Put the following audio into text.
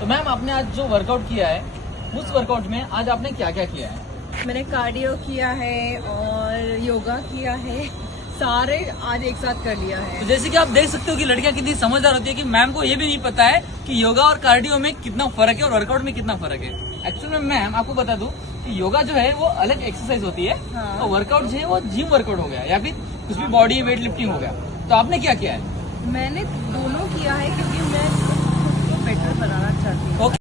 तो मैम आपने आज जो वर्कआउट किया है उस वर्कआउट में आज आपने क्या क्या किया है? मैंने कार्डियो किया है और योगा किया है, सारे आज एक साथ कर लिया है। तो जैसे कि आप देख सकते हो कि लड़कियां कितनी समझदार होती है कि मैम को ये भी नहीं पता है कि योगा और कार्डियो में कितना फर्क है और वर्कआउट में कितना फर्क है। एक्चुअली में मैम आपको बता दूं कि योगा जो है वो अलग एक्सरसाइज होती है हाँ। और वर्कआउट जो है वो जिम वर्कआउट हो गया या फिर कुछ भी बॉडी वेट लिफ्टिंग हो गया। तो आपने क्या किया है? मैंने दोनों किया है क्योंकि मैं खुद को बेटर बनाना चाहती हूँ। ओके।